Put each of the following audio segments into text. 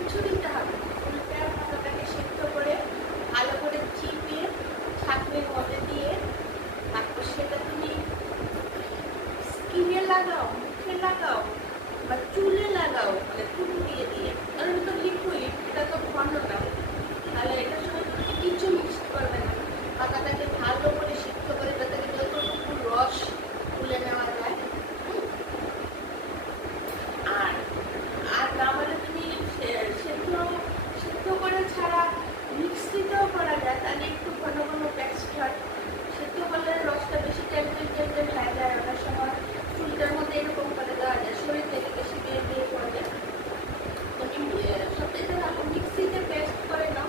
কিচ্ছু দিতে হবে না। ফুলটা পাতাটাকে সিদ্ধ করে ভালো করে চিপে ছাঁকনির মধ্যে দিয়ে তারপর সেটা তুমি স্কিনে লাগাও, মুখে লাগাও বা চুলে লাগাও, মানে চুল দিয়ে দিয়ে, কারণ এটা তো লিকুইড, এটা তো ঘন না। তাহলে এটার সঙ্গে তুমি কিছু মিক্স করবে না। পাতাটাকে ভালো করে সিদ্ধ করে তাতে যতটুকু রস তুলে নেওয়া যায়। আর আর না হলে তুমি সেদ্ধ সিদ্ধ করে ছাড়া মিক্সিতেও করা যায়, তাহলে একটু ঘন ঘন পেস্ট হয়। সিদ্ধ করলে রসটা বেশি টেম্পেল টেম্পেল হয়ে যায়, ওটার সময় চুলটার মধ্যে এরকম করে দেওয়া যায়, শরীর থেকে বেশি দিয়ে দিয়ে পড়বে। তুমি সবথেকে ভালো মিক্সিতে পেস্ট করে নাও।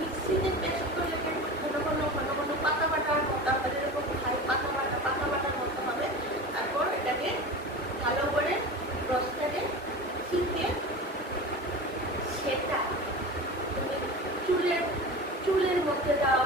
মিক্সিতে পেস্ট করলে ঘন ঘন ঘন ঘন পাতা বাটার মতো হবে, এরকম পাতা বাটার মতো হবে। তারপর এটাকে ভালো করে রসটাকে চিপে সেটা তুমি চুলের চুলের মধ্যে দাও,